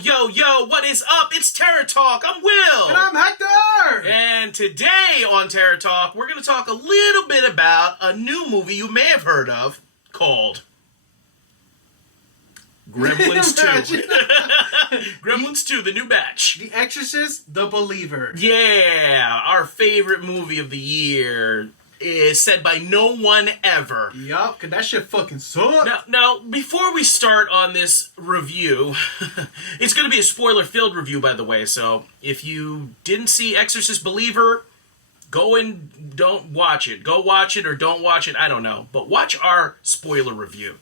Yo, what is up? It's Terror Talk. I'm Will. And I'm Hector. And today on Terror Talk, we're going to talk a little bit about a new movie you may have heard of called Gremlins 2. Gremlins 2, the new batch. The Exorcist, The Believer. Yeah, our favorite movie of the year is said by no one ever. Yup, cause that shit fucking sucked. Now, before we start on this review, it's going to be a spoiler-filled review, by the way, so if you didn't see Exorcist Believer, go and don't watch it. Go watch it or don't watch it, I don't know. But watch our spoiler review.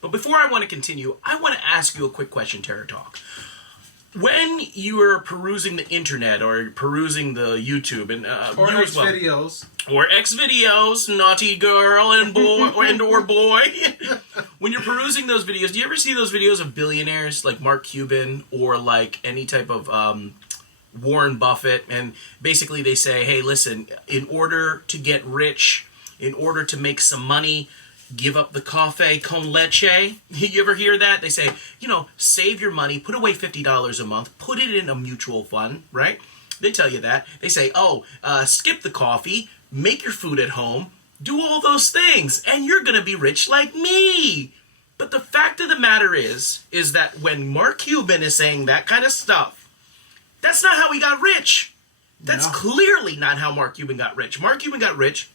But before I want to continue, I want to ask you a quick question, Terror Talk. When you are perusing the internet or perusing the YouTube and or you as well, X-Videos. Or X-Videos, naughty girl and boy or boy. When you're perusing those videos, do you ever see those videos of billionaires like Mark Cuban or like any type of Warren Buffett? And basically they say, hey, listen, in order to get rich, in order to make some money, give up the cafe con leche. You ever hear that? They say, save your money, put away $50 a month, put it in a mutual fund, right? They tell you that. They say, skip the coffee, make your food at home, do all those things, and you're going to be rich like me. But the fact of the matter is that when Mark Cuban is saying that kind of stuff, that's not how he got rich. That's clearly not how Mark Cuban got rich. Mark Cuban got rich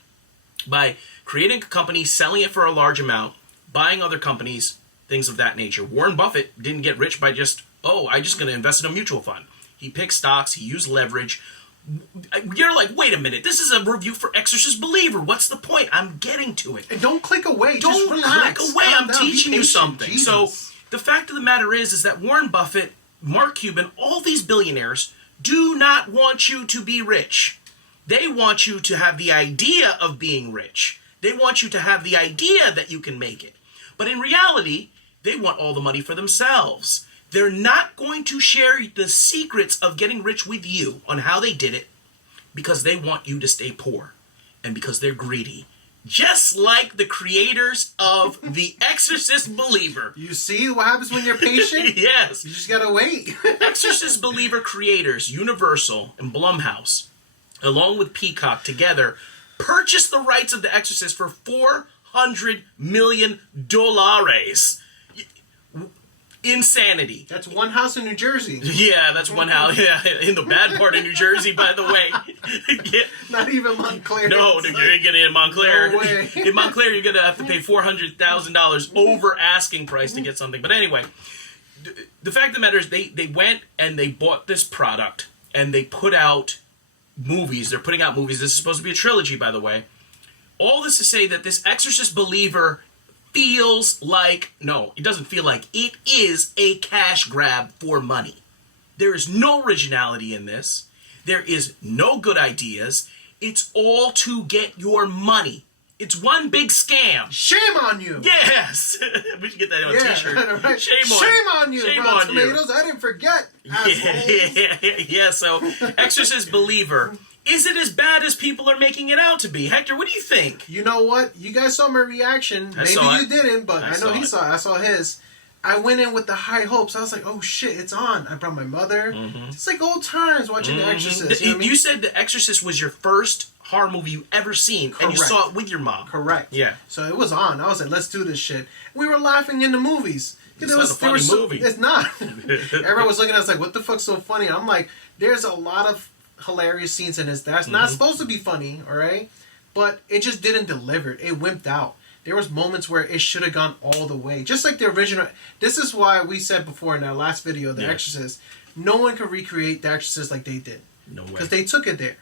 by creating a company, selling it for a large amount, buying other companies, things of that nature. Warren Buffett didn't get rich by just going to invest in a mutual fund. He picked stocks, he used leverage. You're like, wait a minute, this is a review for Exorcist Believer. What's the point? I'm getting to it. And don't click away, don't just relax. Click away, I'm teaching you something. Jesus. So, the fact of the matter is that Warren Buffett, Mark Cuban, all these billionaires do not want you to be rich. They want you to have the idea of being rich. They want you to have the idea that you can make it. But in reality, they want all the money for themselves. They're not going to share the secrets of getting rich with you on how they did it because they want you to stay poor and because they're greedy. Just like the creators of The Exorcist Believer. You see what happens when you're patient? Yes. You just gotta wait. Exorcist Believer creators, Universal and Blumhouse, along with Peacock together, purchased the rights of The Exorcist for $400 million. Insanity. That's one house in New Jersey. Yeah, that's one house. Yeah, in the bad part of New Jersey, by the way. Yeah. Not even Montclair. No, you ain't getting in Montclair. No way. In Montclair, you're going to have to pay $400,000 over asking price to get something. But anyway, the fact of the matter is they went and they bought this product and they put out movies. They're putting out movies. This is supposed to be a trilogy, by the way. All this to say that this Exorcist Believer feels like, no, it doesn't feel like, it is a cash grab for money. There is no originality in this. There is no good ideas. It's all to get your money. It's one big scam. Shame on you. Yes. We should get that on a t-shirt. Right. Shame on you, Shame Rotten on Tomatoes. you. I didn't forget, assholes. Yeah, so Exorcist Believer. Is it as bad as people are making it out to be? Hector, what do you think? You know what? You guys saw my reaction. Maybe you didn't, but I know he saw it. I saw his. I went in with the high hopes. I was like, oh shit, it's on. I brought my mother. Mm-hmm. It's like old times watching The Exorcist. You know what I mean? You said The Exorcist was your first horror movie you ever seen, and you saw it with your mom. Correct. Yeah. So it was on. I was like, let's do this shit. We were laughing in the movies. It's not a funny movie. It's not. Everyone was looking at us like, what the fuck's so funny? I'm like, there's a lot of hilarious scenes in this that's not supposed to be funny, all right? But it just didn't deliver. It wimped out. There was moments where it should have gone all the way. Just like the original. This is why we said before in our last video, The Exorcist, no one could recreate The Exorcist like they did. No way. Because they took it there.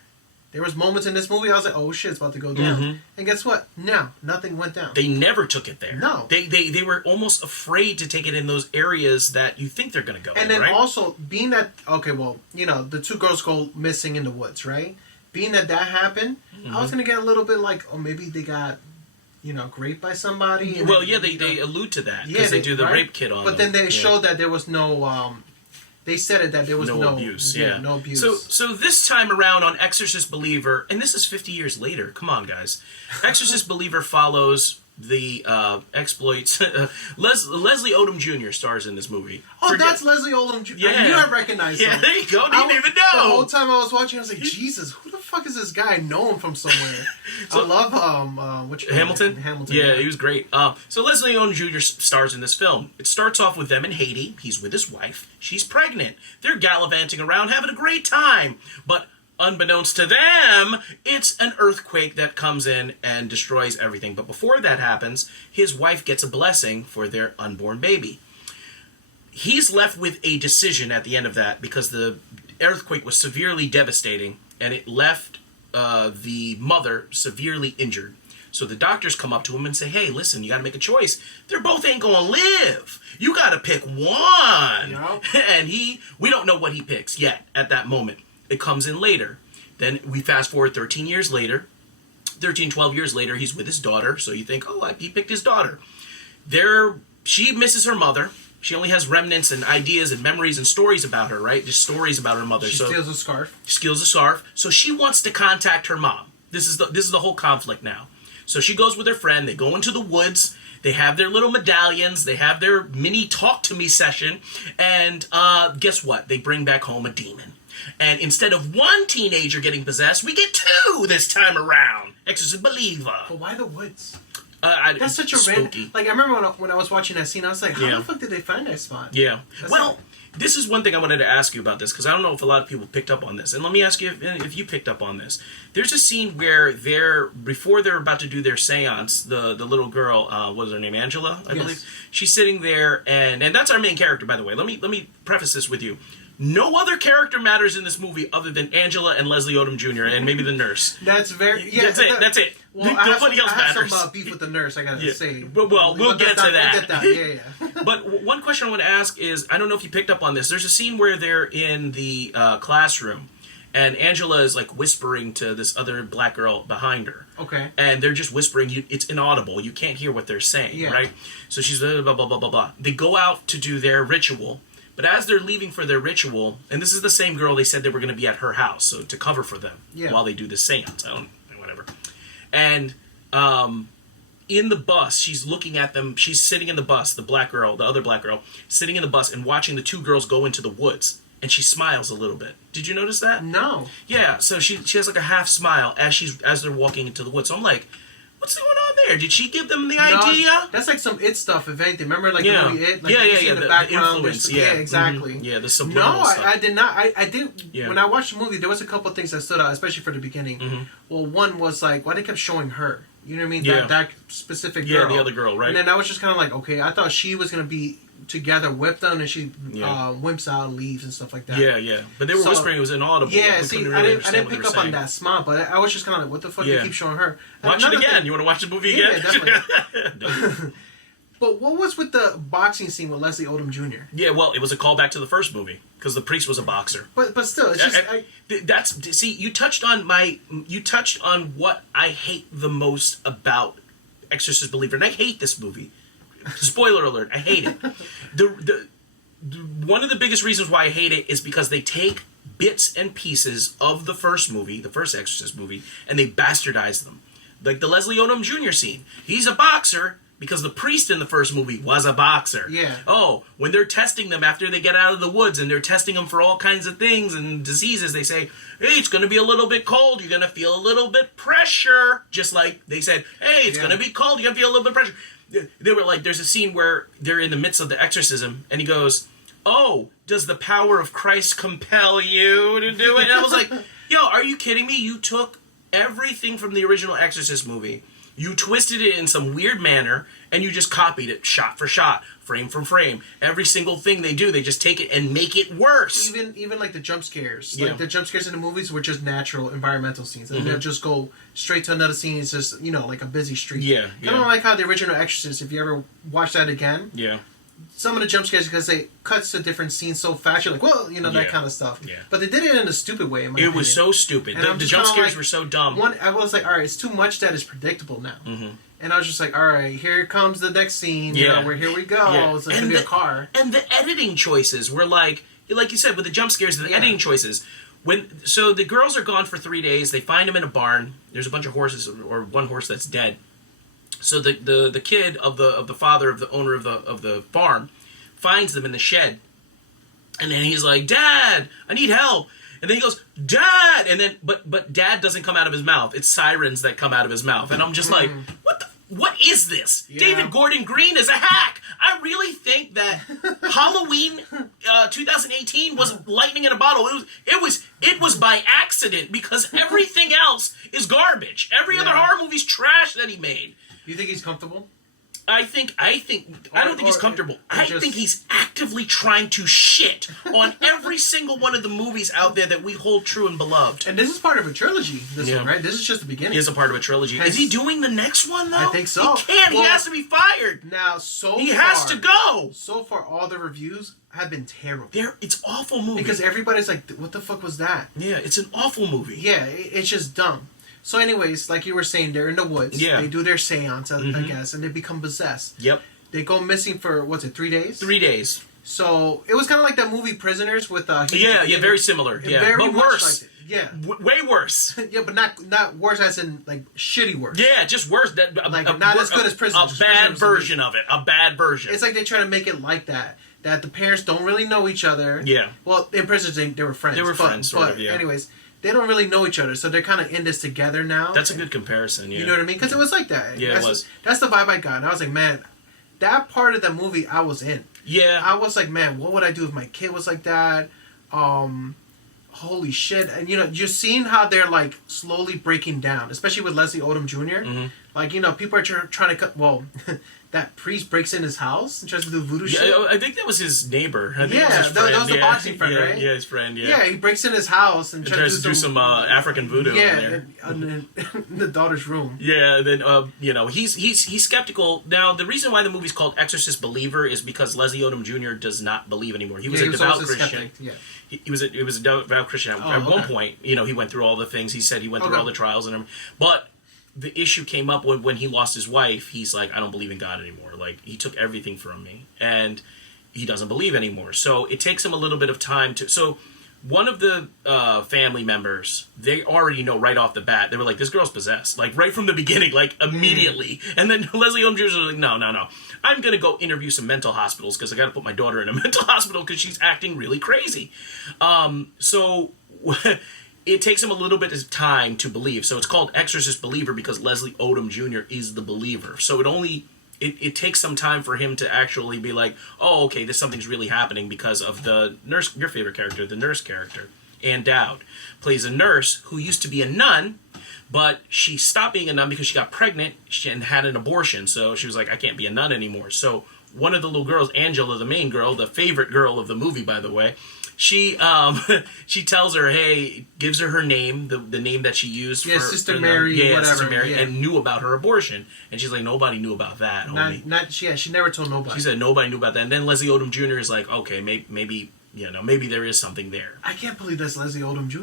There was moments in this movie I was like, oh shit, it's about to go down. And guess what? No, nothing went down. They never took it there. No. They were almost afraid to take it in those areas that you think they're going to go and in, then also, being that, okay, well, the two girls go missing in the woods, right? Being that happened, I was going to get a little bit like, oh, maybe they got, raped by somebody. Well, yeah, they allude to that because they do the rape kit on them. But then they showed that there was no... They said it that there was no abuse. No abuse. So this time around on Exorcist Believer, and this is 50 years later. Come on, guys. Exorcist Believer follows the exploits. Leslie Odom Jr. stars in this movie. Oh, that's Leslie Odom Jr. Yeah. I knew I recognized him. Yeah, there you go. Didn't even know. The whole time I was watching, I was like, Jesus, who the fuck is this guy? I know him from somewhere. I love Hamilton. Hamilton. Yeah, he was great. So Leslie Odom Jr. stars in this film. It starts off with them in Haiti. He's with his wife. She's pregnant. They're gallivanting around, having a great time. But unbeknownst to them, it's an earthquake that comes in and destroys everything. But before that happens, his wife gets a blessing for their unborn baby. He's left with a decision at the end of that because the earthquake was severely devastating and it left the mother severely injured. So the doctors come up to him and say, hey, listen, you got to make a choice. They both ain't going to live. You got to pick one. Yep. And we don't know what he picks yet at that moment. It comes in later. Then we fast forward 13 years later. 12 years later, he's with his daughter. So you think, oh, he picked his daughter. She misses her mother. She only has remnants and ideas and memories and stories about her, right? Just stories about her mother. She steals a scarf. She steals a scarf. So she wants to contact her mom. This is the whole conflict now. So she goes with her friend. They go into the woods. They have their little medallions. They have their mini talk to me session. And guess what? They bring back home a demon. And instead of one teenager getting possessed, we get two this time around. Exorcist believer. But why the woods? That's such a random. Like I remember when I was watching that scene, I was like, "How the fuck did they find that spot?" Yeah. This is one thing I wanted to ask you about this because I don't know if a lot of people picked up on this, and let me ask you if you picked up on this. There's a scene where before they're about to do their séance, the little girl, what is her name, Angela, I believe, she's sitting there, and that's our main character, by the way. Let me preface this with you. No other character matters in this movie other than Angela and Leslie Odom Jr. and maybe the nurse. That's very... Yeah, that's it. Well, Nobody else matters. I have some beef with the nurse, I gotta say. Well, we'll get to that. We'll get that. Yeah. But one question I want to ask is, I don't know if you picked up on this. There's a scene where they're in the classroom, and Angela is like whispering to this other black girl behind her. Okay. And they're just whispering. It's inaudible. You can't hear what they're saying, right? So she's blah, blah, blah, blah, blah, blah. They go out to do their ritual. But as they're leaving for their ritual, and this is the same girl they said they were going to be at her house, so to cover for them while they do the seance. Whatever. And in the bus, she's looking at them. She's sitting in the bus, the other black girl, sitting in the bus and watching the two girls go into the woods. And she smiles a little bit. Did you notice that? No. Yeah, so she has like a half smile as they're walking into the woods. So I'm like, what's going on there? Did she give them the idea? That's like some It stuff, if anything. Remember, like the movie It? Like, the background. influence. Exactly. Mm-hmm. Yeah, the subliminal No, stuff. I did not. I did. Yeah. When I watched the movie, there was a couple of things that stood out, especially for the beginning. Mm-hmm. Well, one was like, why they kept showing her. You know what I mean? Yeah. That specific girl. Yeah, the other girl, right? And then I was just kind of like, okay, I thought she was going to be together with them, and she wimps out and leaves and stuff like that. Yeah. But they were whispering it was inaudible. Yeah, see, I didn't pick up on that smile, but I was just kind of like, what the fuck do you keep showing her? And watch it again. You want to watch the movie again? Yeah, definitely. But what was with the boxing scene with Leslie Odom Jr.? Yeah, well, it was a callback to the first movie because the priest was a boxer. But still, it's just you touched on what I hate the most about Exorcist Believer, and I hate this movie. Spoiler alert, I hate it. One of the biggest reasons why I hate it is because they take bits and pieces of the first movie, the first Exorcist movie, and they bastardize them. Like the Leslie Odom Jr. scene. He's a boxer because the priest in the first movie was a boxer. Yeah. Oh, when they're testing them after they get out of the woods and they're testing them for all kinds of things and diseases, they say, hey, it's going to be a little bit cold. You're going to feel a little bit pressure. Just like they said, hey, it's going to be cold. You're going to feel a little bit pressure. They were like, there's a scene where they're in the midst of the exorcism, and he goes, oh, does the power of Christ compel you to do it? And I was like, yo, are you kidding me? You took everything from the original Exorcist movie, you twisted it in some weird manner, and you just copied it shot for shot, frame for frame. Every single thing they do, they just take it and make it worse. Even like the jump scares. Like the jump scares in the movies were just natural environmental scenes. And they'll just go straight to another scene. It's just, like a busy street. Yeah. I don't like how the original Exorcist, if you ever watch that again. Yeah. Some of the jump scares, because they cuts to different scenes so fast, you're like, well, that kind of stuff. Yeah. But they did it in a stupid way, in my opinion. It was so stupid. The jump scares were so dumb. I was like, all right, it's too much that is predictable now. Mm-hmm. And I was just like, all right, here comes the next scene. Where here we go. Yeah. It's going to be a car. And the editing choices were like you said, with the jump scares, the editing choices. So the girls are gone for 3 days. They find them in a barn. There's a bunch of horses, or one horse that's dead. So the kid of the father of the owner of the farm finds them in the shed, and then he's like, "Dad, I need help." And then he goes, "Dad!" And then but Dad doesn't come out of his mouth. It's sirens that come out of his mouth, and I'm just like, what is this? Yeah. David Gordon Green is a hack. I really think that Halloween 2018 was lightning in a bottle. It was by accident, because everything else is garbage. Every other horror movie's trash that he made. You think he's comfortable? I don't think he's comfortable. I think he's actively trying to shit on every single one of the movies out there that we hold true and beloved. And this is part of a trilogy, this one, right? This is just the beginning. He is a part of a trilogy. Is he doing the next one, though? I think so. He can't. Well, he has to be fired. Now, he has to go. So far, all the reviews have been terrible. It's awful movie. Because everybody's like, what the fuck was that? Yeah, it's an awful movie. Yeah, it's just dumb. So anyways, like you were saying, they're in the woods. Yeah. They do their seance, I guess, and they become possessed. Yep. They go missing for, 3 days? 3 days. So, it was kind of like that movie Prisoners with... very similar. Yeah, very but worse. Like yeah. Way worse. Yeah, but not worse as in, like, shitty worse. Yeah, just worse. Not as good as Prisoners. A bad version of it. A bad version. It's like they try to make it like that. That the parents don't really know each other. Yeah. Well, in Prisoners, they were friends. They were friends, sort of, yeah. Anyways... They don't really know each other, so they're kind of in this together now. That's a good comparison, yeah. You know what I mean? Because it was like that. Yeah, it was. That's the vibe I got. And I was like, man, that part of the movie I was in. Yeah. I was like, man, what would I do if my kid was like that? Holy shit. And, you're seeing how they're, like, slowly breaking down, especially with Leslie Odom Jr. Mm-hmm. Like, people are trying to cut... Well... That priest breaks in his house and tries to do voodoo shit. Yeah, I think that was his neighbor. That was the boxing friend, right? Yeah, his friend, yeah. Yeah, he breaks in his house and tries to do some African voodoo in there. in the daughter's room. Yeah, then, he's skeptical. Now, the reason why the movie's called Exorcist Believer is because Leslie Odom Jr. does not believe anymore. He was a devout Christian. Yeah. He was a devout Christian. At one point, he went through all the things. He said he went through all the trials and everything. But... the issue came up when he lost his wife. He's like, I don't believe in God anymore. Like, he took everything from me, and he doesn't believe anymore. So it takes him a little bit of time to... So one of the family members, they already know right off the bat. They were like, this girl's possessed. Like, right from the beginning, like, immediately. And then Leslie Odom Jr. was like, no. I'm going to go interview some mental hospitals because I got to put my daughter in a mental hospital because she's acting really crazy. So... It takes him a little bit of time to believe. So it's called Exorcist Believer because Leslie Odom Jr. is the believer. So it takes some time for him to actually be like, oh, okay, something's really happening because of the nurse, your favorite character, the nurse character. Ann Dowd plays a nurse who used to be a nun, but she stopped being a nun because she got pregnant and had an abortion. So she was like, I can't be a nun anymore. So one of the little girls, Angela, the main girl, the favorite girl of the movie, by the way, she tells her, hey, gives her name, the name that she used for Sister Mary, whatever, Sister Mary, and knew about her abortion. And she's like, nobody knew about that. She never told nobody. She said nobody knew about that. And then Leslie Odom Jr. is like, okay, maybe there is something there. I can't believe that's Leslie Odom Jr.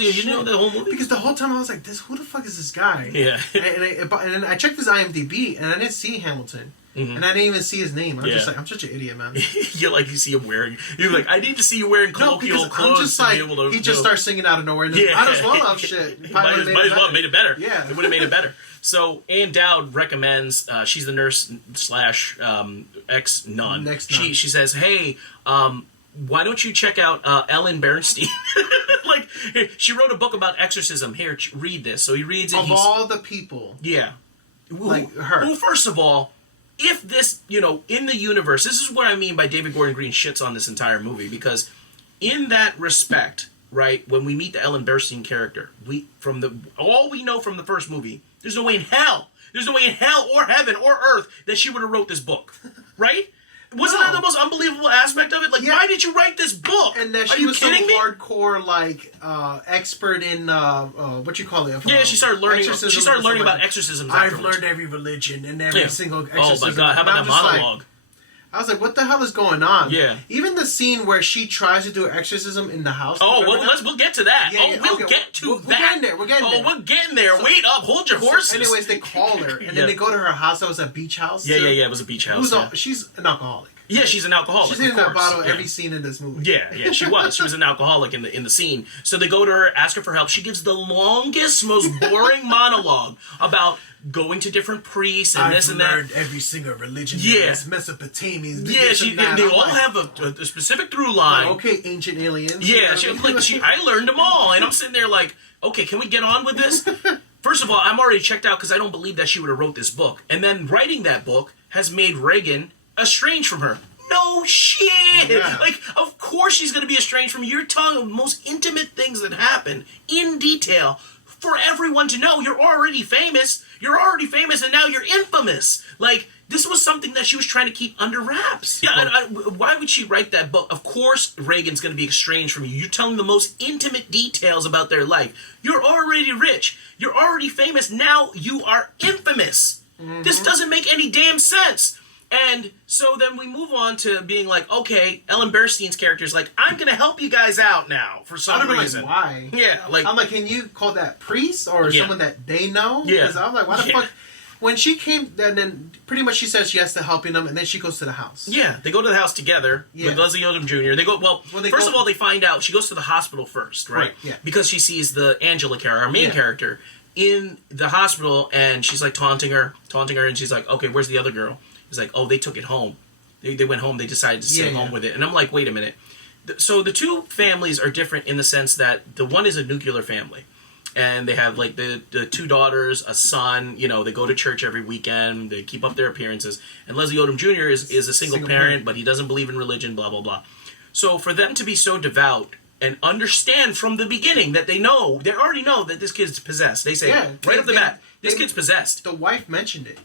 You know the whole movie? Because the whole time I was like, who the fuck is this guy? Yeah. and then I checked his IMDb, and I didn't see Hamilton. Mm-hmm. And I didn't even see his name. I'm just like, I'm such an idiot, man. You're see him wearing... You're like, I need to see you wearing colloquial clothes. I'm just like, he just starts singing out of nowhere. And might as well have shit. Might as well have made it better. Yeah. It would have made it better. So, Ann Dowd recommends... she's the nurse / ex-nun. She says, hey... why don't you check out Ellen Bernstein? She wrote a book about exorcism. Here, read this. So he reads it. Of all the people. Yeah. Her. Well, first of all, if this, in the universe, this is what I mean by David Gordon Green shits on this entire movie, because in that respect, right, when we meet the Ellen Bernstein character, all we know from the first movie, there's no way in hell or heaven or earth that she would have wrote this book, right? Wasn't that the most unbelievable aspect of it? Why did you write this book? And that she was some hardcore, expert in, what you call it? She started learning. She started learning about exorcisms. I've learned every religion and every single exorcism. Oh my god! How about that monologue? I was like, what the hell is going on? Yeah. Even the scene where she tries to do an exorcism in the house. Oh, we'll get to that. We'll get to that. We're getting there. We're getting there. Wait up. Hold your horses. Anyways, they call her, and then they go to her house. That was a beach house. Yeah. It was a beach house. She's an alcoholic. Yeah, she's an alcoholic. She's in that bottle yeah. every scene in this movie. Yeah, she was. She was an alcoholic in the scene. So they go to her, ask her for help. She gives the longest, most boring monologue about going to different priests and this and that. I've learned every single religion. Yeah, it's Mesopotamia. Yeah, they all have a specific through line. Like, okay, ancient aliens. Yeah, I learned them all, and I'm sitting there like, okay, can we get on with this? First of all, I'm already checked out because I don't believe that she would have wrote this book. And then writing that book has made Reagan estranged from her. No shit! Yeah. Like, of course she's going to be estranged from you. You're telling the most intimate things that happen in detail for everyone to know. You're already famous. You're already famous, and now you're infamous. Like, this was something that she was trying to keep under wraps. Yeah, why would she write that book? Of course Reagan's going to be estranged from you. You're telling the most intimate details about their life. You're already rich. You're already famous. Now you are infamous. Mm-hmm. This doesn't make any damn sense. And so then we move on to being like, okay, Ellen Burstyn's character is like, I'm going to help you guys out now for some reason. Like, why? Yeah, like... I'm like, can you call that priest or someone that they know? Yeah. Because I'm like, why the fuck... When she came, and then pretty much she says yes to helping them, and then she goes to the house. Yeah, they go to the house together with Leslie Odom Jr. They go, first of all, they find out, she goes to the hospital first, right? Yeah. Because she sees the Angela character, our main character, in the hospital, and she's like taunting her, and she's like, okay, where's the other girl? He's like, oh, they took it home. They went home, they decided to stay home with it. And I'm like, wait a minute. So the two families are different in the sense that the one is a nuclear family. And they have, like, the two daughters, a son, you know, they go to church every weekend, they keep up their appearances. And Leslie Odom Jr. is a single parent, but he doesn't believe in religion, blah, blah, blah. So for them to be so devout and understand from the beginning that they already know that this kid's possessed. They say, right off the bat, this kid's possessed. The wife mentioned it.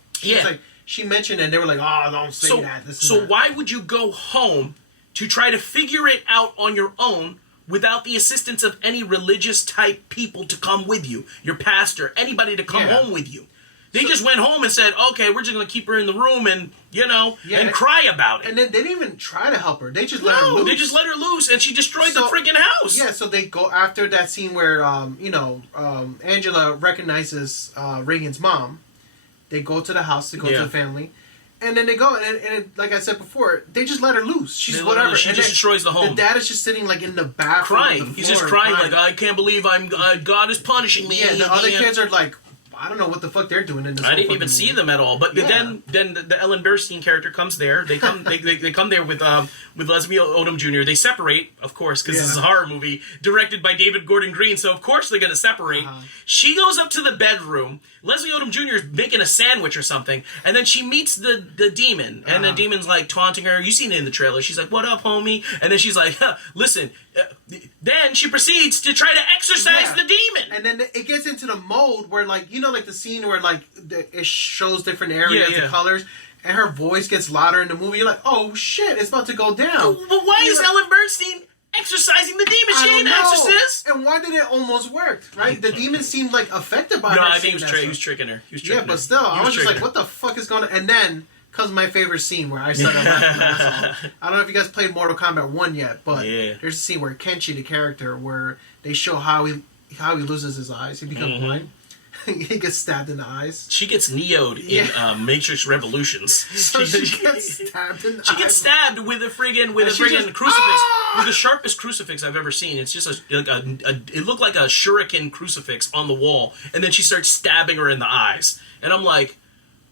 She mentioned it, and they were like, oh, don't say that. So why would you go home to try to figure it out on your own without the assistance of any religious type people to come with you, your pastor, anybody to come home with you? They just went home and said, okay, we're just going to keep her in the room and, and cry about it. And then they didn't even try to help her. They just let her loose. They just let her loose, and she destroyed the freaking house. Yeah, so they go after that scene where, Angela recognizes Reagan's mom. They go to the house to go to the family. And then they go, and like I said before, they just let her loose. She's whatever. She just destroys the home. The dad is just sitting like in the bathroom, crying. He's just crying like, I can't believe God is punishing me. Yeah, the other kids are like, I don't know what the fuck they're doing in this. I didn't even see them at all. But then the Ellen Burstyn character comes there. They come they come there with Leslie Odom Jr. They separate, of course, because this is a horror movie directed by David Gordon Green. So of course they're gonna separate. She goes up to the bedroom. Leslie Odom Jr. is making a sandwich or something, and then she meets the demon, and the demon's like taunting her. You seen it in the trailer. She's like, "What up, homie?" And then she's like, "Listen." Then she proceeds to try to exorcise the demon, and then it gets into the mode where, like, like the scene where like it shows different areas, the colors, and her voice gets louder in the movie. You're like, "Oh shit, it's about to go down." But why is Ellen Burstyn exorcising the demon? She ain't an exorcist. And why did it almost work? Right? The demon seemed like affected by her. No, I think he was tricking her. He was tricking her. But still, I was just like, what the fuck is going on? And then comes my favorite scene where I started laughing. I don't know if you guys played Mortal Kombat 1 yet, but there's a scene where Kenshi, the character, where they show how he loses his eyes. He becomes blind. He gets stabbed in the eyes. She gets Neo'd in Matrix Revolutions. So she gets stabbed in the eyes. She gets stabbed with a friggin' crucifix. With the sharpest crucifix I've ever seen. It's just it looked like a shuriken crucifix on the wall, and then she starts stabbing her in the eyes. And I'm like,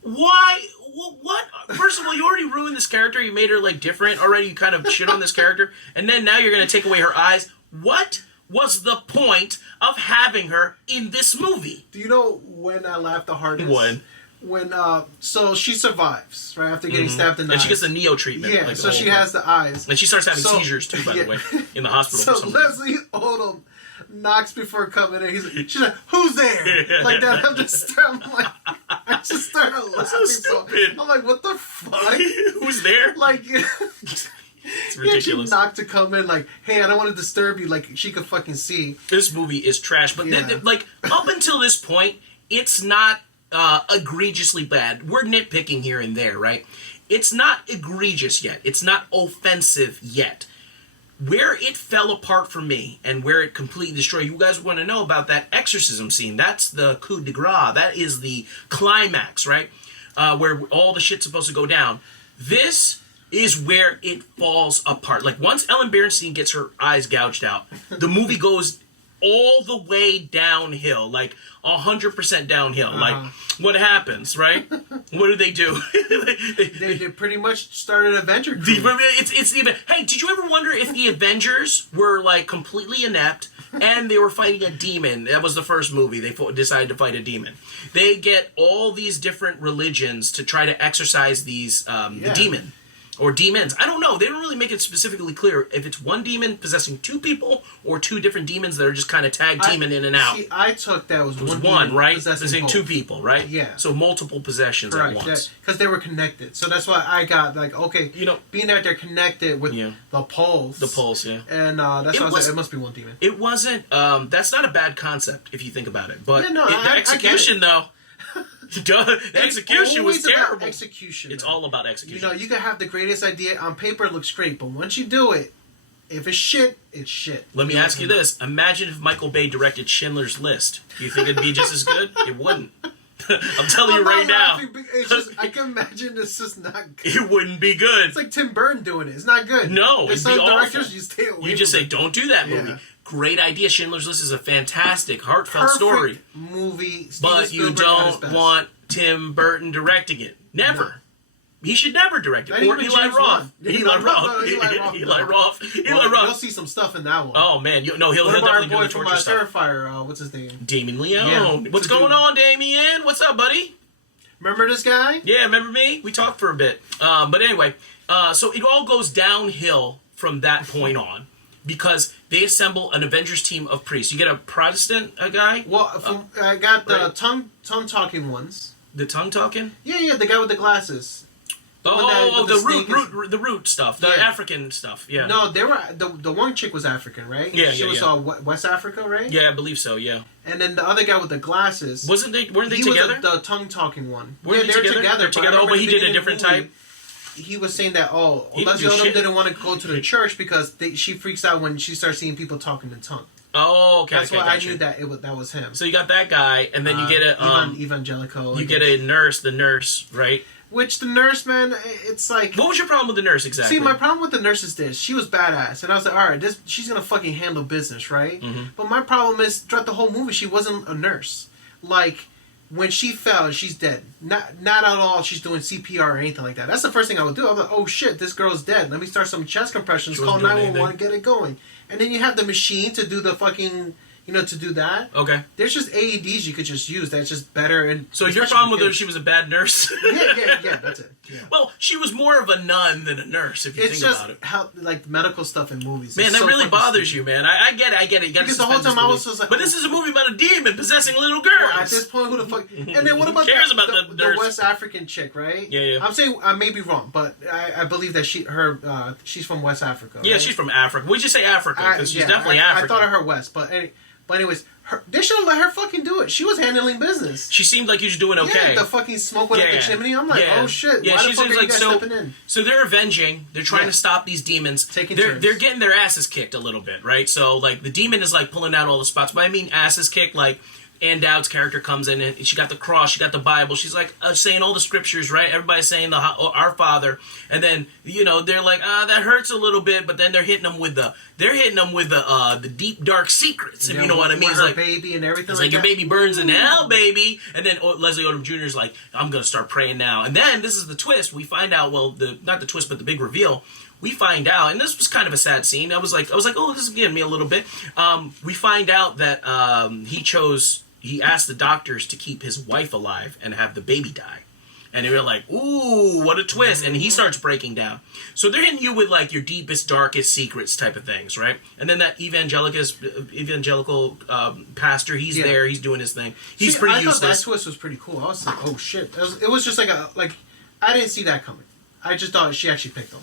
why? What? First of all, you already ruined this character. You made her like different already. You kind of shit on this character, and then now you're gonna take away her eyes. What was the point of having her in this movie? Do you know when I laughed the hardest? When so she survives right after getting stabbed in the eyes. And she gets the Neo treatment. Yeah, so she has the eyes, and she starts having seizures too. By the way, in the hospital. So Leslie Odom knocks before coming in. She's like, "Who's there?" Like that. I just started laughing. So stupid. I'm like, "What the fuck? Who's there?" Like. It's ridiculous. She knocked to come in like, hey, I don't want to disturb you. Like, she could fucking see. This movie is trash. But up until this point, it's not egregiously bad. We're nitpicking here and there, right? It's not egregious yet. It's not offensive yet. Where it fell apart for me and where it completely destroyed, you guys want to know about that exorcism scene. That's the coup de grace. That is the climax, right? Where all the shit's supposed to go down. This is where it falls apart. Like, once Ellen Bernstein gets her eyes gouged out, the movie goes all the way downhill, like 100% downhill. Like, what happens, right? What do? They pretty much started Avenger crew. It's even. Hey, did you ever wonder if the Avengers were like completely inept and they were fighting a demon? That was the first movie. They decided to fight a demon. They get all these different religions to try to exorcise these the demon. Or demons. I don't know. They don't really make it specifically clear if it's one demon possessing two people or two different demons that are just kind of tag teaming in and out. See, I took that was one, right? Possessing two both. People, right? Yeah. So multiple possessions at once. Because they were connected. So that's why I got like, okay, being that they're connected with the pulse. The pulse, yeah. And that's why I was like, it must be one demon. It wasn't, that's not a bad concept if you think about it. But the execution, though... The execution was terrible. Execution. It's all about execution. You can have the greatest idea on paper, it looks great, but once you do it, if it's shit, it's shit. Let me ask you this: imagine if Michael Bay directed Schindler's List. Do you think it'd be just as good? It wouldn't. I'm telling you right now. It's just, I can imagine it's just not good. It wouldn't be good. It's like Tim Burton doing it. It's not good. No, it'd be awful. Directors, you stay away. You just say, don't do that movie. Yeah. Great idea. Schindler's List is a fantastic, heartfelt story. Movie. But you don't want Tim Burton directing it. Never. No. He should never direct it. Or Eli Roth. Eli Roth. You'll see some stuff in that one. Oh, man. He'll definitely do the torture stuff. Terrifier, what's his name? Damien Leone. Yeah. What's going on, Damien? What's up, buddy? Remember this guy? Yeah, remember me? We talked for a bit. But anyway, so it all goes downhill from that point on. Because they assemble an Avengers team of priests. You get a Protestant guy? Well, I got the tongue-talking ones. The tongue-talking? Yeah, the guy with the glasses. The root stuff. The African stuff, yeah. No, they were... The one chick was African, right? She was West Africa, right? Yeah, I believe so, yeah. And then the other guy with the glasses... Weren't they together? He was the tongue-talking one. They were together. But he did a different type? He was saying that, Leslie Odom didn't want to go to the church because she freaks out when she starts seeing people talking in tongue. Oh, okay. That's why I knew that that was him. So you got that guy, and then you get a... Evangelical. You get a nurse, the nurse, right? Which the nurse, man, it's like... What was your problem with the nurse, exactly? See, my problem with the nurse is this. She was badass. And I was like, alright, she's going to fucking handle business, right? Mm-hmm. But my problem is, throughout the whole movie, she wasn't a nurse. Like... When she fell, she's dead. Not at all she's doing CPR or anything like that. That's the first thing I would do. I'm like, oh shit, this girl's dead. Let me start some chest compressions, call 911, and get it going. And then you have the machine to do the fucking... to do that. Okay. There's just AEDs you could just use. That's just better. And so your problem with her, she was a bad nurse? Yeah, that's it. Yeah. Well, she was more of a nun than a nurse, if you think about it. It's just how, medical stuff in movies. Man, that really bothers you, man. I get it. You gotta because the whole time I was like... But this is a movie about a demon possessing little girls. Well, at this point, who the fuck... And then what about the West African chick, right? Yeah. I'm saying, I may be wrong, but I believe that she's from West Africa. Yeah, right? She's from Africa. We just say Africa, because she's definitely African. I thought of her West, but anyways... They should have let her fucking do it. She was handling business. She seemed like she was doing okay. Yeah, the fucking smoke went up the chimney. I'm like, oh shit. Yeah, why the fuck are you guys stepping in? So they're avenging. They're trying to stop these demons. They're getting their asses kicked a little bit, right? So like the demon is like pulling out all the spots. But I mean asses kicked, like Ann Dowd's character comes in and she got the cross, she got the Bible, she's like saying all the scriptures, right? Everybody's saying Our Father, and then they're like, that hurts a little bit, but then they're hitting them with the deep dark secrets, if you know what I mean. It's like baby and everything. It's like your baby burns in hell, baby. And then Leslie Odom Jr. is like, I'm gonna start praying now. And then this is the twist. We find out, not the twist, but the big reveal. We find out, and this was kind of a sad scene. I was like, oh, this is getting me a little bit. We find out that he asked the doctors to keep his wife alive and have the baby die. And they were like, ooh, what a twist. And he starts breaking down. So they're hitting you with like your deepest, darkest secrets type of things, right? And then that evangelical pastor, he's there, he's doing his thing. He's pretty useless. I thought that twist was pretty cool. I was like, oh shit. It was just like I didn't see that coming. I just thought she actually picked him.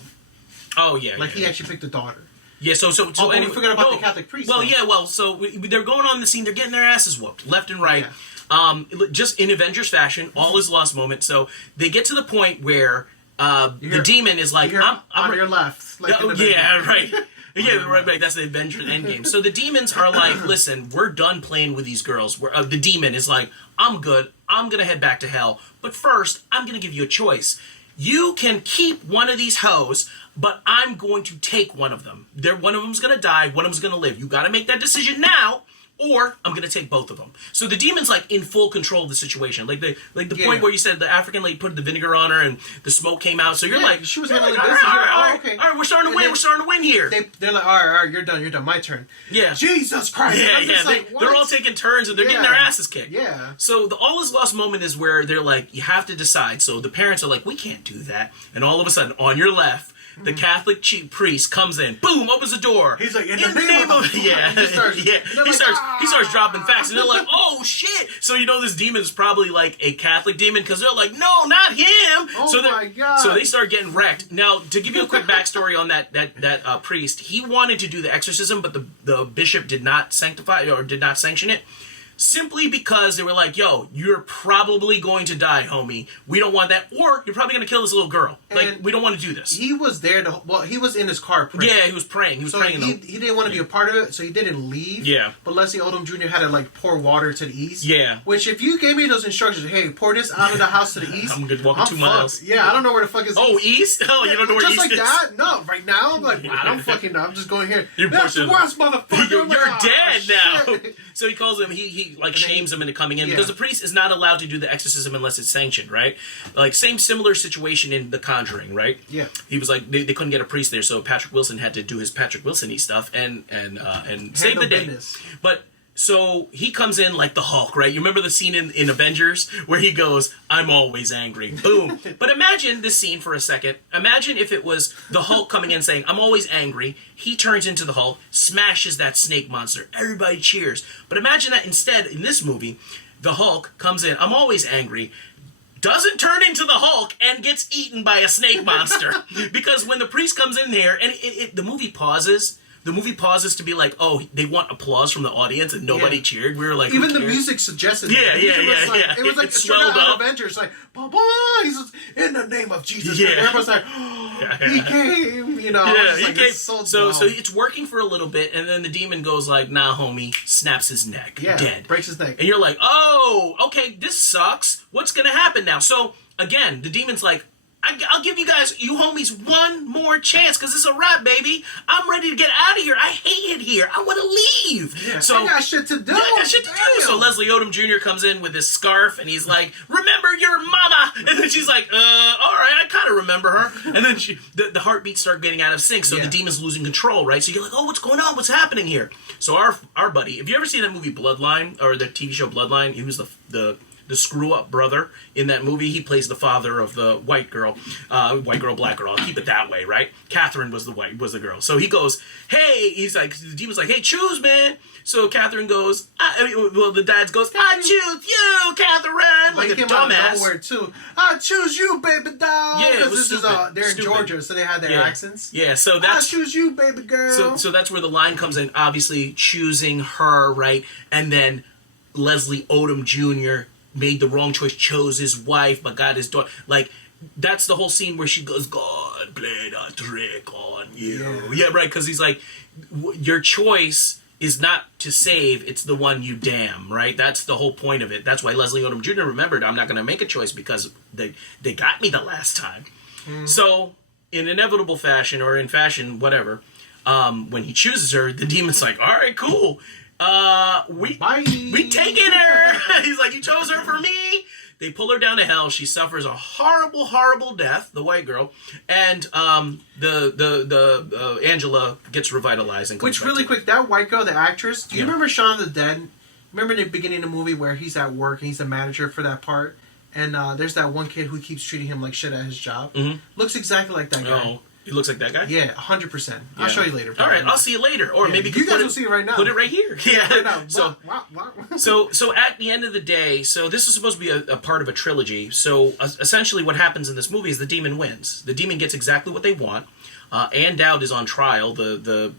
Oh, yeah. He actually picked the daughter. Yeah, so anyway, we forgot about the Catholic priest. Well, so they're going on the scene. They're getting their asses whooped left and right. Yeah. Just in Avengers fashion, all is lost moment. So they get to the point where the demon is like, I'm on your left. Like right. Yeah, right. That's the Avengers Endgame. So the demons are like, listen, we're done playing with these girls. The demon is like, I'm good. I'm going to head back to hell. But first, I'm going to give you a choice. you can keep one of these hoes, but I'm going to take one of them. One of them's going to die, one of them's going to live. You got to make that decision now, or I'm going to take both of them. So the demon's like in full control of the situation. Like the point where you said the African lady put the vinegar on her and the smoke came out. So you're like, she was handling like, this. All right, okay. All right, we're starting to win. We're starting to win here. They're like, all right, you're done, my turn. Yeah. Jesus Christ. Yeah. Like, they're all taking turns and they're getting their asses kicked. Yeah. So the all is lost moment is where they're like, you have to decide. So the parents are like, we can't do that. And all of a sudden, on your left, the Catholic priest comes in, boom, opens the door. He's like, in the name of He starts dropping facts, and they're like, oh shit. So you know this demon is probably like a Catholic demon because they're like, no, not him. Oh my god. So they start getting wrecked. Now, to give you a quick backstory on that priest, he wanted to do the exorcism, but the bishop did not sanctify or did not sanction it. Simply because they were like, yo, you're probably going to die, homie. We don't want that. Or you're probably going to kill this little girl. Like, we don't want to do this. He was there he was in his car praying. Yeah, he was praying. He was praying. He didn't want to be a part of it, so he didn't leave. Yeah. But Leslie Odom Jr. had to, like, pour water to the east. Yeah. Which, if you gave me those instructions, hey, pour this out of the house to the east. I'm good walking 2 miles. Yeah, I don't know where the fuck is east? Oh, you don't know where just east is? Just like that? No, right now, I'm like, I don't fucking know. I'm just going here. That's the worst, motherfucker. You're dead now. Shit. So he calls him, he like shames him into coming in because the priest is not allowed to do the exorcism unless it's sanctioned, right? Like similar situation in The Conjuring, right? Yeah. He was like they couldn't get a priest there, so Patrick Wilson had to do his Patrick Wilson-y stuff and save the day. Business. But so he comes in like the Hulk, right? You remember the scene in Avengers where he goes, I'm always angry. Boom. But imagine this scene for a second. Imagine if it was the Hulk coming in saying, I'm always angry. He turns into the Hulk, smashes that snake monster. Everybody cheers. But imagine that instead, in this movie, the Hulk comes in, I'm always angry, doesn't turn into the Hulk, and gets eaten by a snake monster. Because when the priest comes in there, and the movie pauses... The movie pauses to be like, oh, they want applause from the audience, and nobody cheered. We were like, even the music suggested that. Yeah. It was like swelled up. Avengers, like, Baba, he's in the name of Jesus. Yeah. And everyone's like, oh, he came, you know. Yeah, he came. It's so it's working for a little bit, and then the demon goes like, nah, homie, snaps his neck, dead. Breaks his neck. And you're like, oh, okay, this sucks. What's going to happen now? So, again, the demon's like, I'll give you guys, you homies, one more chance because it's a wrap, baby. I'm ready to get out of here. I hate it here. I want to leave. Yeah, so I got shit to do. So Leslie Odom Jr. comes in with his scarf and he's like, remember your mama. And then she's like, all right, I kind of remember her. And then the heartbeats start getting out of sync. So the demon's losing control, right? So you're like, oh, what's going on? What's happening here? So our buddy, if you ever seen that movie Bloodline or the TV show Bloodline, he was the screw-up brother in that movie. He plays the father of the white girl, black girl. I'll keep it that way, right? Catherine was the girl. So he goes, hey, he's like, the demon's like, hey, choose, man. So Catherine goes, the dad goes, I choose you, Catherine, like a dumbass. Nowhere too. I choose you, baby doll. Yeah, it was they're in Georgia, so they had their accents. Yeah, so that's I choose you, baby girl. So that's where the line comes in. Obviously, choosing her, right, and then Leslie Odom Jr. made the wrong choice, chose his wife, but got his daughter. Like, that's the whole scene where she goes, God played a trick on you. Yeah, right, because he's like, your choice is not to save, it's the one you damn, right? That's the whole point of it. That's why Leslie Odom Jr. remembered, I'm not going to make a choice because they got me the last time. Mm-hmm. So, in inevitable fashion, or in fashion, whatever, when he chooses her, the demon's like, all right, cool. We taking her. He's like, you chose her for me. They pull her down to hell. She suffers a horrible, horrible death, the white girl, and the Angela gets revitalized and comes Which really quick, that white girl, the actress. Do you remember Shaun of the Dead? Remember in the beginning of the movie where he's at work and he's the manager for that part, and there's that one kid who keeps treating him like shit at his job. Mm-hmm. Looks exactly like that guy. Oh. He looks like that guy? Yeah, 100%. I'll show you later. All right, I'll see you later. Or maybe you guys will see it right now. Put it right here. Yeah. Right now. So at the end of the day, so this is supposed to be a part of a trilogy. So essentially what happens in this movie is the demon wins. The demon gets exactly what they want. Ann Dowd is on trial. The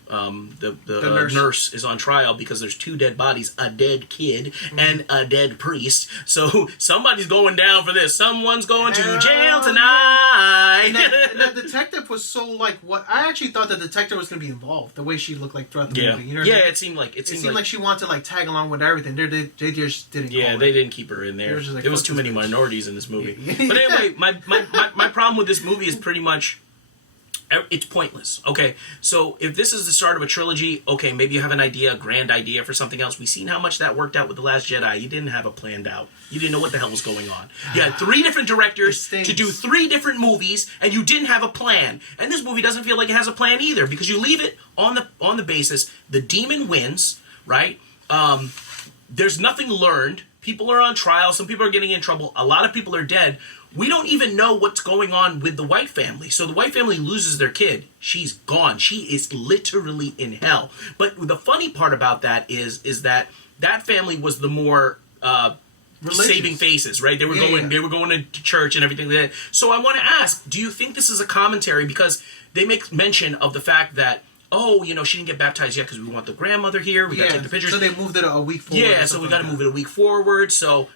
nurse is on trial because there's 2 dead bodies, a dead kid and a dead priest. So somebody's going down for this. Someone's going to jail tonight. And the detective was so like what I actually thought the detective was going to be involved. The way she looked like throughout the movie. You know what I mean? It seemed like it seemed like she wanted to like tag along with everything. They just didn't. Yeah, they didn't keep her in there. Like, there was too many minorities in this movie. But anyway, my problem with this movie is pretty much it's pointless. Okay, so if this is the start of a trilogy, okay, maybe you have an idea, a grand idea for something else. We've seen how much that worked out with The Last Jedi. You didn't have it planned out. You didn't know what the hell was going on. You had 3 different directors to do 3 different movies, and you didn't have a plan. And this movie doesn't feel like it has a plan either, because you leave it on the basis the demon wins, right? There's nothing learned. People are on trial. Some people are getting in trouble. A lot of people are dead. We don't even know what's going on with the White family. So the White family loses their kid. She's gone. She is literally in hell. But the funny part about that is that family was the more saving faces, right? They were they were going to church and everything like that. So I want to ask, do you think this is a commentary? Because they make mention of the fact that, oh, you know, she didn't get baptized yet because we want the grandmother here. We got to take the pictures. So they moved it a week forward. Yeah, so we got to move it a week forward. So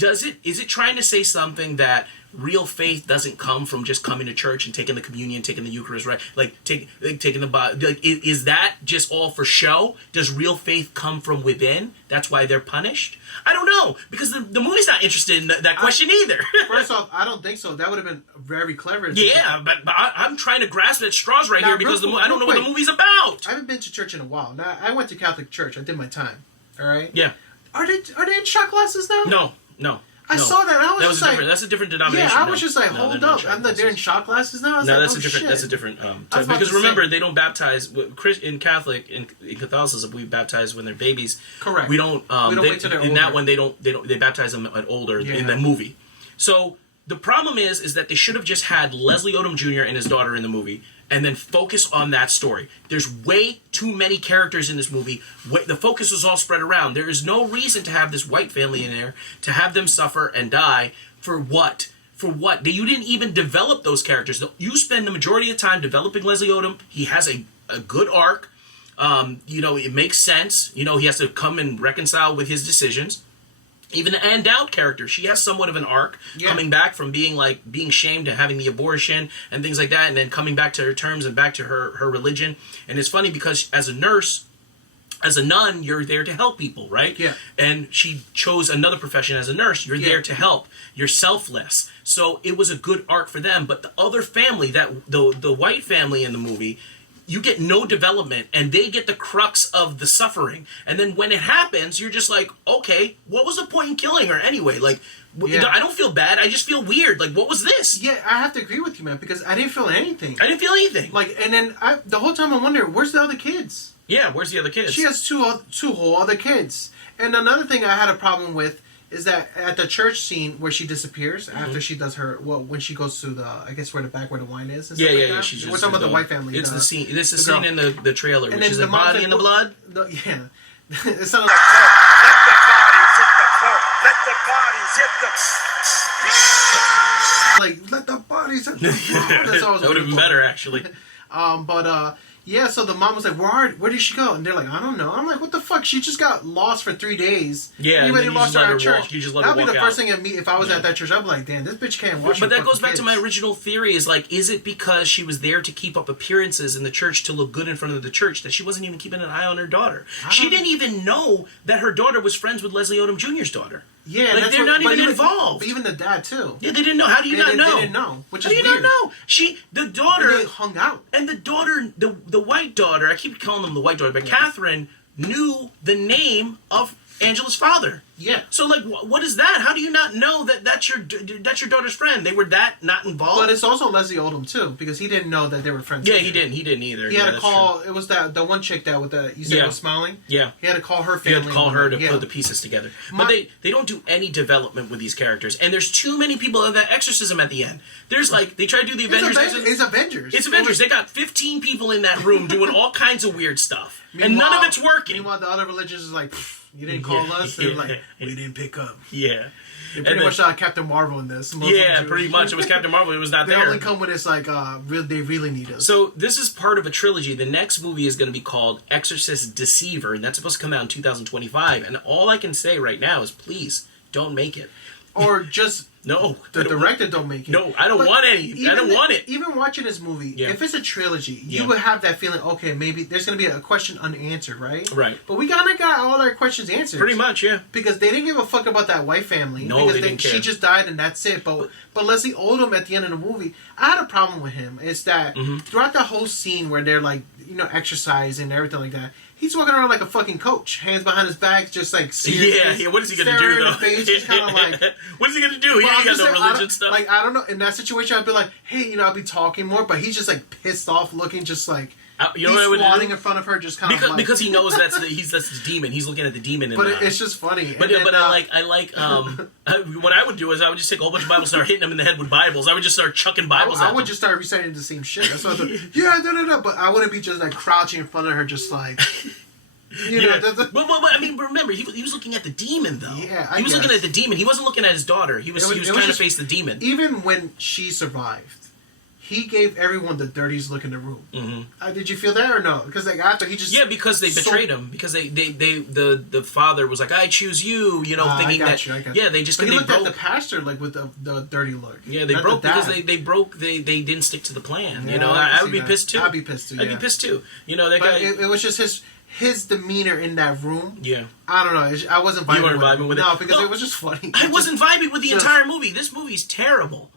is it trying to say something that real faith doesn't come from just coming to church and taking the communion, taking the Eucharist, right? Like taking the body. Like, is that just all for show? Does real faith come from within? That's why they're punished? I don't know, because the movie's not interested in that question either. First off, I don't think so. That would have been very clever. Yeah, but I'm trying to grasp at straws right here because I don't know what the movie's about. I haven't been to church in a while. Now, I went to Catholic church. I did my time. All right? Yeah. Are they in shot glasses now? No. I saw that. I was like, that's a different denomination. Yeah, I was just like, hold up. They're in shot glasses now? That's a different because remember, they don't baptize in Catholicism. We baptize when they're babies. Correct. We don't wait till they're older. In that one they baptize them at older in the movie. So the problem is that they should have just had Leslie Odom Jr. and his daughter in the movie, and then focus on that story. There's way too many characters in this movie. The focus is all spread around. There is no reason to have this White family in there, to have them suffer and die. For what? For what? You didn't even develop those characters. You spend the majority of the time developing Leslie Odom. He has a good arc. It makes sense. He has to come and reconcile with his decisions. Even the Ann Dowd character, she has somewhat of an arc, coming back from being shamed and having the abortion and things like that, and then coming back to her terms and back to her religion. And it's funny because as a nurse, as a nun, you're there to help people, right? Yeah. And she chose another profession as a nurse. You're there to help. You're selfless. So it was a good arc for them. But the other family, the White family in the movie, you get no development, and they get the crux of the suffering. And then when it happens, you're just like, okay, what was the point in killing her anyway? Like, I don't feel bad. I just feel weird. Like, what was this? Yeah, I have to agree with you, man, because I didn't feel anything. Like, and then the whole time I'm wondering, where's the other kids? Yeah, where's the other kids? She has two whole other kids. And another thing I had a problem with is that at the church scene where she disappears after she does when she goes to I guess where the wine is. And Yeah. We're talking about the White family. It's the scene. It's the scene in the trailer, and which is like body in the blood. Yeah, it sounded like let the bodies hit the floor. That's always that would have been better, actually. Yeah, so the mom was like, where did she go? And they're like, I don't know. I'm like, what the fuck? She just got lost for 3 days. Yeah, Anybody lost her at church. That would be the first thing I'd meet if I was at that church. I'd be like, damn, this bitch can't watch. But that goes back to my original theory is like, is it because she was there to keep up appearances in the church to look good in front of the church that she wasn't even keeping an eye on her daughter? She didn't even know that her daughter was friends with Leslie Odom Jr.'s daughter. Yeah, like they're not even involved. But even the dad too. Yeah, they didn't know. How do you not know? They didn't know. Which is weird. How do you not know? The daughter, they hung out, and the daughter, the white daughter. I keep calling them the white daughter, but Catherine knew the name of Angela's father. Yeah. So like, what is that? How do you not know that that's your daughter's friend? They were that not involved. But it's also Leslie Odom too, because he didn't know that they were friends. Yeah, he didn't. He didn't either. He had to call. True. It was the one chick that with the you said was smiling. Yeah. He had to call her family. He had to call her to put the pieces together. But they don't do any development with these characters, and there's too many people in that exorcism at the end. There's they try to do the Avengers. It's Avengers. It's Avengers. They got 15 people in that room doing all kinds of weird stuff, and none of it's working. Meanwhile, the other religions is like. You didn't call us. They're like, we didn't pick up. Yeah. They pretty much Captain Marvel in this. Yeah, pretty much. It was Captain Marvel. It was not there. They only come when it's like, they really need us. So this is part of a trilogy. The next movie is going to be called Exorcist Deceiver, and that's supposed to come out in 2025. And all I can say right now is, please, don't make it. Or just... No. The director don't make it. No, I don't want any. I don't want it. Even watching this movie, if it's a trilogy, you would have that feeling, okay, maybe there's going to be a question unanswered, right? Right. But we kind of got all our questions answered. Pretty much, yeah. Because they didn't give a fuck about that white family. No, because they didn't care. She just died and that's it. But Leslie Odom at the end of the movie, I had a problem with him. It's that throughout the whole scene where they're like, exercising and everything like that, he's walking around like a fucking coach, hands behind his back, just like yeah. What is he gonna do though? Face, kind of like, what is he gonna do? He ain't got no religion stuff. Like I don't know. In that situation, I'd be like, hey, I'll be talking more, but he's just like pissed off, looking just like you know what I would squatting in front of her, just kind of like, because he knows that's the demon. He's looking at the demon. But it's just funny. But I like what I would do is I would just take a whole bunch of Bibles, start hitting them in the head with Bibles. I would just start chucking Bibles. I would just start reciting the same shit. That's what I thought. Yeah, no. But I wouldn't be just like crouching in front of her, just like. Well, I mean, remember, he was looking at the demon, though. Yeah, he was looking at the demon. He wasn't looking at his daughter. He was trying to face the demon. Even when she survived, he gave everyone the dirtiest look in the room. Mm-hmm. Did you feel that or no? Because like after he just because they betrayed him. Because the father was like, I choose you. Thinking I got that you. Yeah, they just but he looked broke. at the pastor like with the dirty look. Yeah, they broke because they broke. They didn't stick to the plan. Yeah, I would be pissed too. I'd be pissed too. I'd be pissed too. That guy. It was just his demeanor in that room. Yeah. I don't know. I wasn't vibing, you weren't vibing with it. No, because it was just funny. I wasn't vibing with the entire movie. This movie's terrible.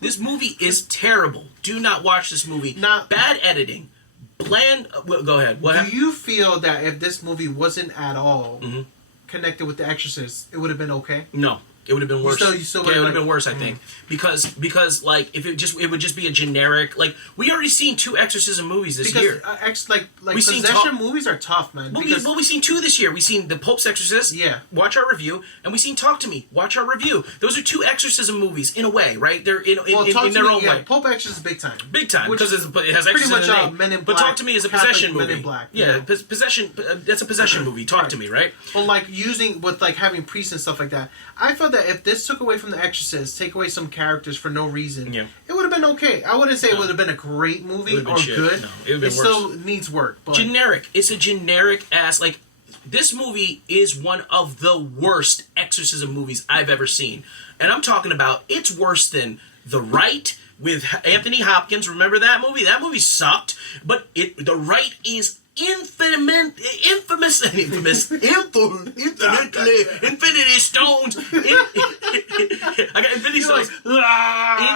This movie is terrible. Do not watch this movie. Bad editing. Bland. Go ahead. What? Do you feel that if this movie wasn't at all connected with The Exorcist, it would have been okay? No. It would have been worse. It would have been worse, I think, because like if it would just be a generic, like we already seen 2 exorcism movies this year. Possession movies are tough, man. We've seen 2 this year. We seen The Pope's Exorcist. Yeah. Watch our review, and we seen Talk to Me. Watch our review. Those are 2 exorcism movies in a way, right? They're in their own way. Pope Exorcist is big time. Big time because it has exorcism in the name. Men in Black. But Talk to Me is a possession movie. Men in Black. Yeah, possession. That's a possession movie. Talk to Me, right? Well, like having priests and stuff like that. I felt that if this took away from The Exorcist, take away some characters for no reason, it would have been okay. I wouldn't say it would have been a great movie or good. No, it would have been worse. Still needs work. But generic. It's a generic ass. Like, this movie is one of the worst exorcism movies I've ever seen. And I'm talking about, it's worse than The Rite with Anthony Hopkins. Remember that movie? That movie sucked. But The Rite is infinitely infinity stones. I got infinity stones.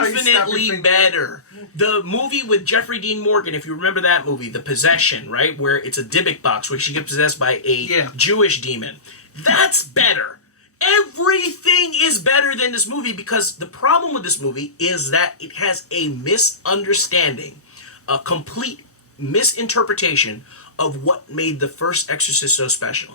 Infinitely better. The movie with Jeffrey Dean Morgan, if you remember that movie, The Possession, right, where it's a Dybbuk box where she gets possessed by a Jewish demon. That's better. Everything is better than this movie because the problem with this movie is that it has a misunderstanding, a complete misinterpretation of what made the first Exorcist so special.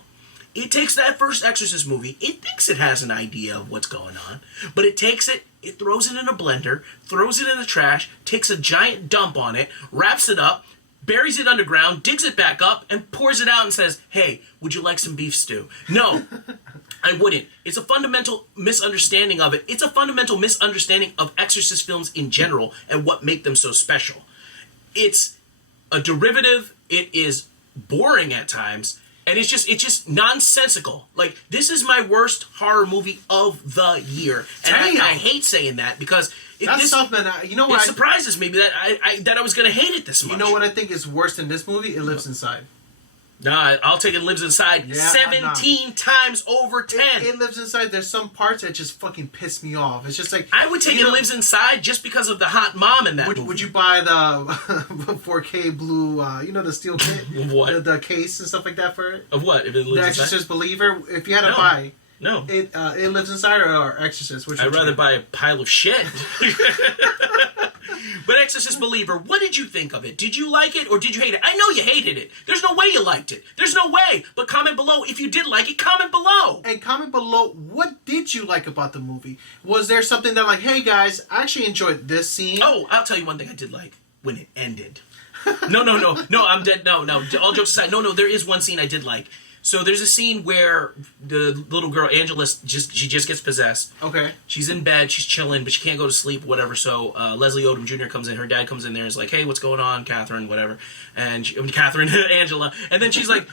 It takes that first Exorcist movie, it thinks it has an idea of what's going on, but it takes it, it throws it in a blender, throws it in the trash, takes a giant dump on it, wraps it up, buries it underground, digs it back up, and pours it out and says, hey, would you like some beef stew? No, I wouldn't. It's a fundamental misunderstanding of it. It's a fundamental misunderstanding of Exorcist films in general and what make them so special. It's a derivative, it is boring at times, and it's just nonsensical. Like, this is my worst horror movie of the year. And I hate saying that because that's tough, man. You know what? It surprises me that I was going to hate it this much. You know what I think is worse than this movie? It Lives Inside. Nah, I'll take It Lives Inside 17 times over 10. It Lives Inside. There's some parts that just fucking piss me off. It's just like... I would take It Lives Inside just because of the hot mom in that movie. Would you buy the 4K blue, the steel kit? What? The case and stuff like that for it? Of what? If It Lives The Inside? Exorcist Believer. If you had to buy... No. It Lives Inside or Exorcist? I'd rather buy a pile of shit. But Exorcist Believer, what did you think of it? Did you like it or did you hate it? I know you hated it. There's no way you liked it. There's no way. But comment below if you did like it. Comment below. And comment below, what did you like about the movie? Was there something that like, hey guys, I actually enjoyed this scene? Oh, I'll tell you one thing I did like. When it ended. No, I'm dead. No, all jokes aside. No, there is one scene I did like. So there's a scene where the little girl Angela just gets possessed. Okay. She's in bed, she's chilling, but she can't go to sleep, whatever. So Leslie Odom Jr. comes in. Her dad comes in there and is like, "Hey, what's going on, Catherine?" Whatever. And Catherine, Angela. And then she's like,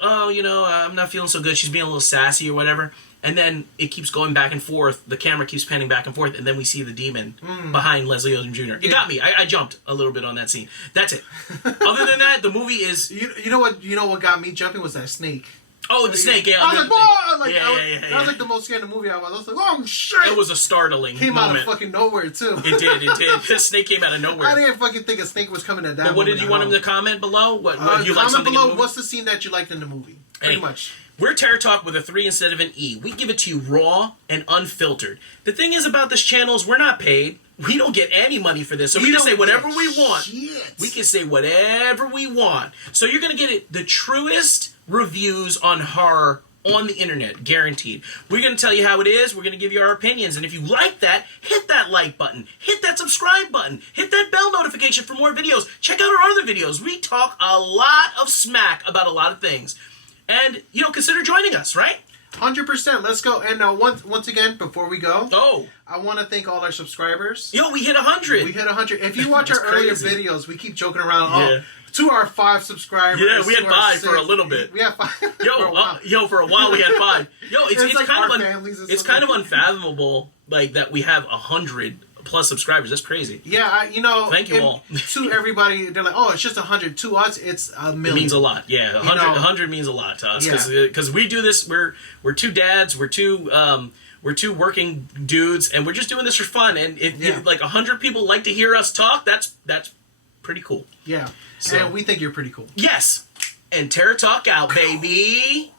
"Oh, I'm not feeling so good." She's being a little sassy or whatever. And then it keeps going back and forth. The camera keeps panning back and forth, and then we see the demon behind Leslie Odom Jr. It got me. I jumped a little bit on that scene. That's it. Other than that, the movie is. You know what got me jumping was that snake. Oh, the snake! Yeah, I was like, "Whoa!" Yeah. That was like the most scared movie I was. I was like, "Oh shit!" It was a startling Came moment. out of fucking nowhere too. It did. The snake came out of nowhere. I didn't fucking think a snake was coming at that. But what did you want him to comment below? What you like comment something below. in the movie? What's the scene that you liked in the movie? Pretty much. We're Terror Talk with a 3 instead of an E. We give it to you raw and unfiltered. The thing is about this channel is we're not paid. We don't get any money for this. So we can say whatever we want. Shit. We can say whatever we want. So you're going to get the truest reviews on horror on the internet, guaranteed. We're going to tell you how it is. We're going to give you our opinions. And if you like that, hit that like button. Hit that subscribe button. Hit that bell notification for more videos. Check out our other videos. We talk a lot of smack about a lot of things. And, consider joining us, right? 100%. Let's go. And once again, before we go, I want to thank all our subscribers. We hit 100. We hit 100. If you watch our earlier videos, we keep joking around. To our 5 subscribers. Yeah, we had 5 for a little bit. We had 5. For a while we had 5. It's like it's kind of unfathomable, like that we have 100 plus subscribers. That's crazy. Yeah, thank you all. To everybody, they're like, "Oh, it's just 100." To us, it's a million. It means a lot. Yeah, 100 means a lot to us because we do this. We're 2 dads. We're two working dudes, and we're just doing this for fun. And if like 100 people like to hear us talk, that's pretty cool. Yeah, and we think you're pretty cool. Yes, and Terror Talk out, baby.